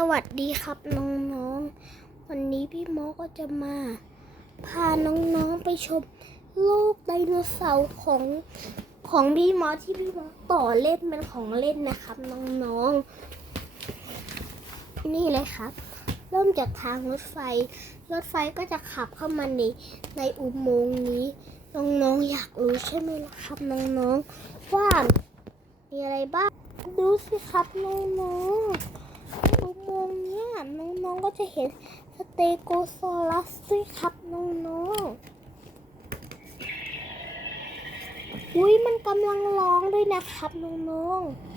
สวัสดีครับน้องๆ วันนี้พี่โมก็จะมา พาน้องๆไปชมโลกไดโนเสาร์ของของพี่มอที่พี่มอต่อเล่นเป็นของเล่นนะครับน้องๆ นี่เลยครับ เริ่มจากทางรถไฟ รถไฟก็จะขับเข้ามาในในอุโมงค์นี้ น้องๆอยากรู้ใช่ไหมล่ะครับน้องๆว่ามีอะไรบ้าง ดูสิครับน้องๆ งค์เนี้ยน้องๆก็จะเห็นสเตโกซอรัสด้วยครับน้องๆอุ้ยมันกำลังร้องด้วยนะครับน้องๆ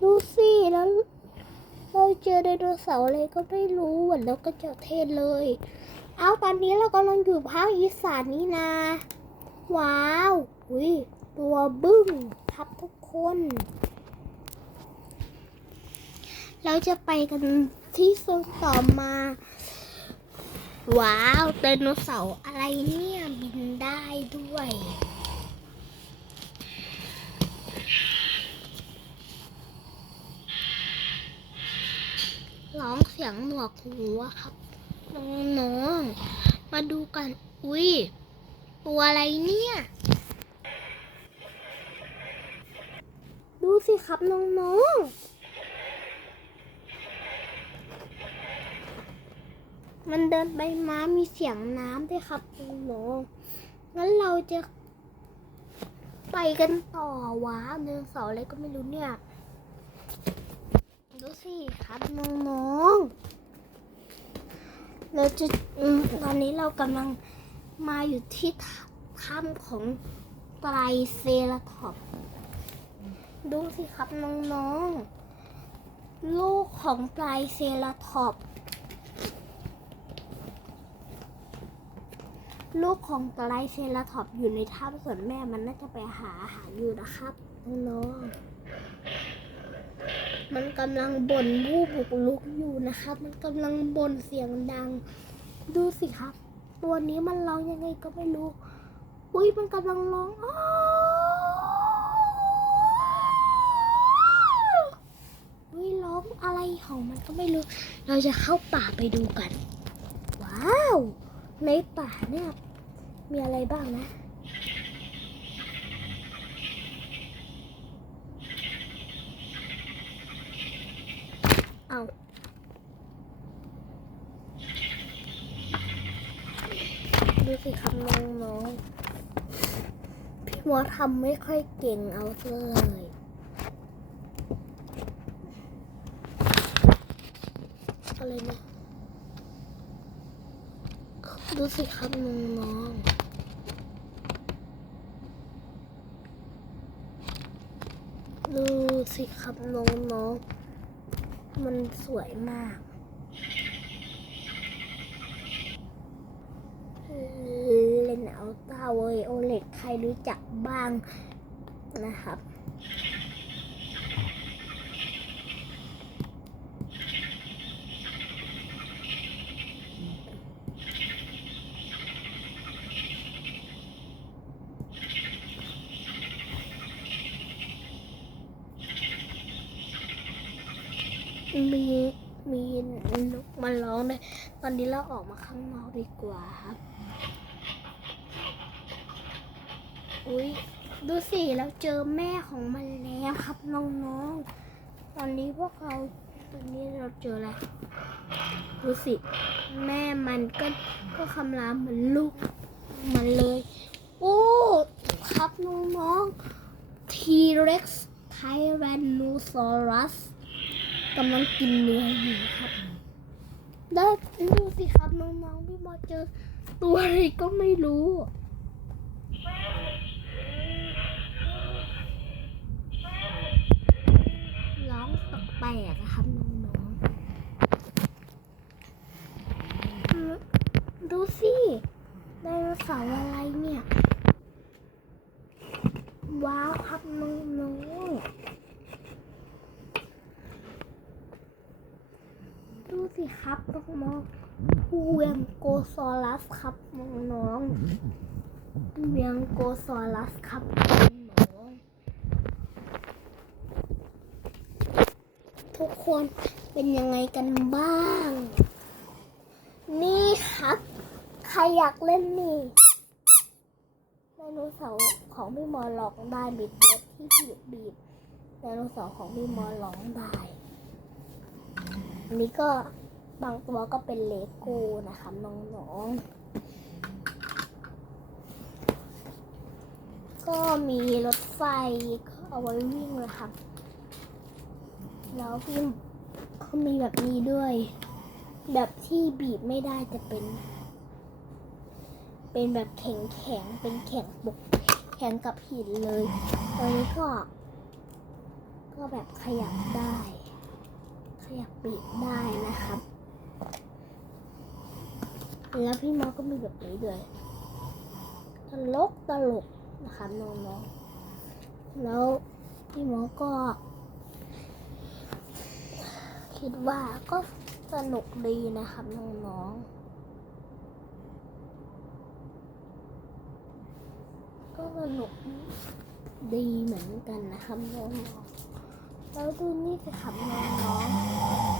ดูสิแล้วเราเจอไดโนเสาร์อะไรก็ไม่รู้เหมือนนกกระจอกเทศเลย เอาตอนนี้เรากำลังอยู่ภาคอีสานนี่นา ว้าว อุ้ยตัวบึ้งครับทุกคน เราจะไปกันที่โซนต่อมา ว้าวไดโนเสาร์อะไรเนี่ยบินได้ด้วย ร้องเสียงหนวกหูครับ น้องๆ มาดูกัน อุ้ยตัวอะไรเนี่ย ดูสิครับน้องๆ มันเดินไปมามีเสียงน้ำด้วยครับน้องงั้นเราจะไปกันต่อว้าเดินเสาอะไรก็ไม่รู้เนี่ย ดูสิครับน้องๆเราจะอตอนนี้เรากำลังมาอยู่ที่ถ้ำของไตรเซราทอปดูสิครับน้องๆ ลูกของไตรเซราทอป ลูกของไตรเซราทอปอยู่ในถ้ำส่วนแม่มันน่าจะไปหาอาหารอยู่นะครับน้องมันกำลังบ่นผู้บุกลุกอยู่นะครับ มันกำลังบ่นเสียงดัง ดูสิครับ ตัวนี้มันร้องยังไงก็ไม่รู้ อุ้ยมันกำลังร้องออุ้ยร้องอะไรของมันก็ไม่รู้ เราจะเข้าป่าไปดูกัน ว้าว ในป่าเนี่ยมีอะไรบ้างนะเอาดูสิครับน้องๆพี่มอทำไม่ค่อยเก่งเอาเลยอะไรนะ ดูสิครับน้องๆ ดูสิครับน้องๆ มันสวยมากเล่นเอาตาเวโอเล็กใครรู้จักบ้างนะครับ มีมีนกมาร้องด้วยตอนนี้เราออกมาข้างนอกดีกว่าครับอุ้ยดูสิเราเจอแม่ของมันแล้วครับน้องๆ ตอนนี้พวกเราตอนนี้เราเจอแล้วดูสิแม่มันก็ก็คำรามเหมือนลูกมันเลยโอ้ครับน้องๆ T-Rex Tyrannosaurus ก กำลังกินเนื้ออยู่ครับแล้วดูสิครับน้องๆพี่บอเจอ ตัวอะไรก็ไม่รู้ร้องแปลกๆอะครับน้องๆดูสิไดโนเสาร์อะไรเนี่ย ว้าวครับน้องๆ ดูสิ ครับน้องๆผู้เวียงโกซอรัสครับน้องๆเวียงโกซอรัสครับน้องๆทุกคนเป็นยังไงกันบ้าง นี่ครับ ใครอยากเล่นนี่ไดโนเสาร์ของพี่มอลองได้บีบตัวที่บีบบีบไดโนเสาร์ของพี่มอลองได้อันนี้ก็ บางตัวก็เป็นเลโก้นะคะน้องๆ ก็มีรถไฟเอาไว้วิ่งนะครับแล้วพี่เขามีแบบนี้ด้วย แบบที่บีบไม่ได้แต่เป็น เป็นแบบแข็งแข็งเป็นแข็งปกแข็งกับหินเลยตอนนี้ก็ ก็แบบขยับได้ ขยับบีบได้นะครับ แล้วพี่มอก็มีแบบนี้ด้วยตลกตลกนะครับน้องๆแล้วพี่มอก็ คิดว่าก็สนุกดีนะครับน้องๆ ก็สนุกดีเหมือนกันนะครับน้องๆ แล้วดูนี่สิครับน้องๆ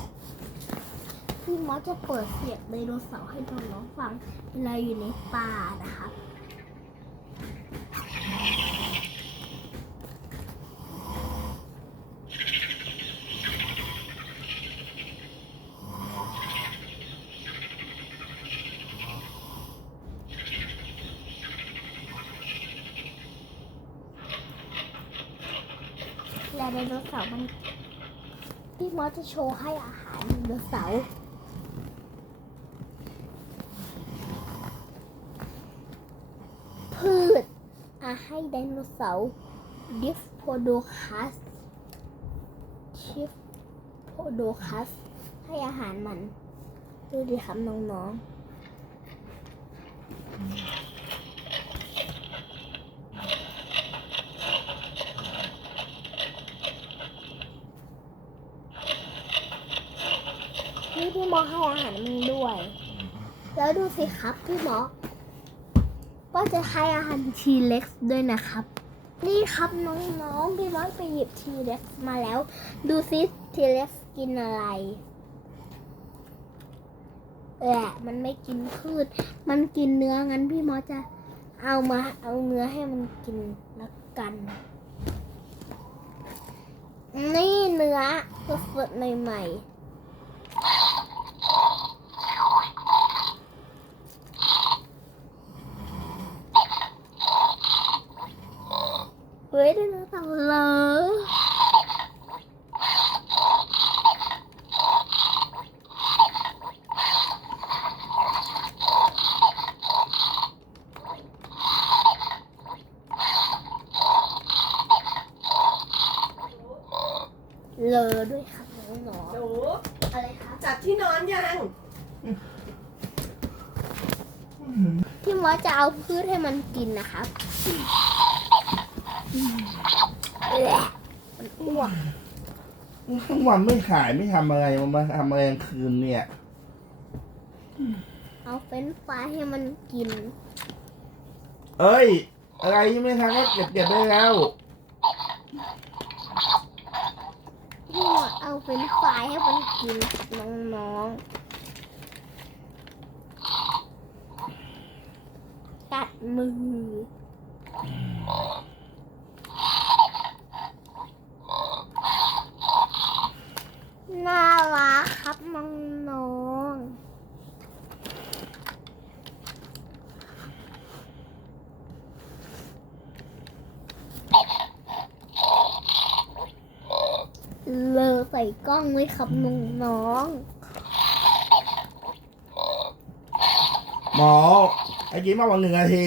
พี่หมอจะเปิดเสียงไดโนเสาร์ให้น้องๆฟังเวลาอยู่ในป่านะครับและไดโนเสาร์มันพี่มอสจะโชว์ให้อาหารไดโนเสาร์พืชอา ให้ไดโนเสาร์ดิฟโพโดคัสชิฟโพโดคัส ให้อาหารมัน ดูดิครับน้องๆนี่พี่หมอให้อาหารมันด้วย แล้วดูสิครับพี่หมอ ก็จะให้อาหารทีเล็กด้วยนะครับ นี่ครับน้องๆพี่มอสไปหยิบทีเล็กมาแล้ว ดูซิทีเล็กกินอะไรแหละมันไม่กินพืช มันกินเนื้องั้นพี่มอจะเอามาเอาเนื้อให้มันกินแล้วกัน นี่เนื้อสดๆใหม่ๆ เฮ้ยไดโนเสาร์เหรอเลอด้วยครับน้องหนูๆอะไรครับจัดที่นอนยังพี่มอสจะเอาพืชให้มันกินนะครับแหละ มันอ้วกทั้งวันไม่ขายไม่ทำอะไรมันมาทำอะไรกลางคืนเนี่ย เอาเฟรนช์ฟรายให้มันกิน เอ้ย อะไรที่ไม่ทำก็เก็บเก็บได้แล้วพี่มอสเอาเฟรนช์ฟรายให้มันกินน้องๆกัดมือ น่ารักครับน้องๆ เลอใส่กล้องไว้ครับน้องหมอไอ้กินมาวันหนึ่งนาที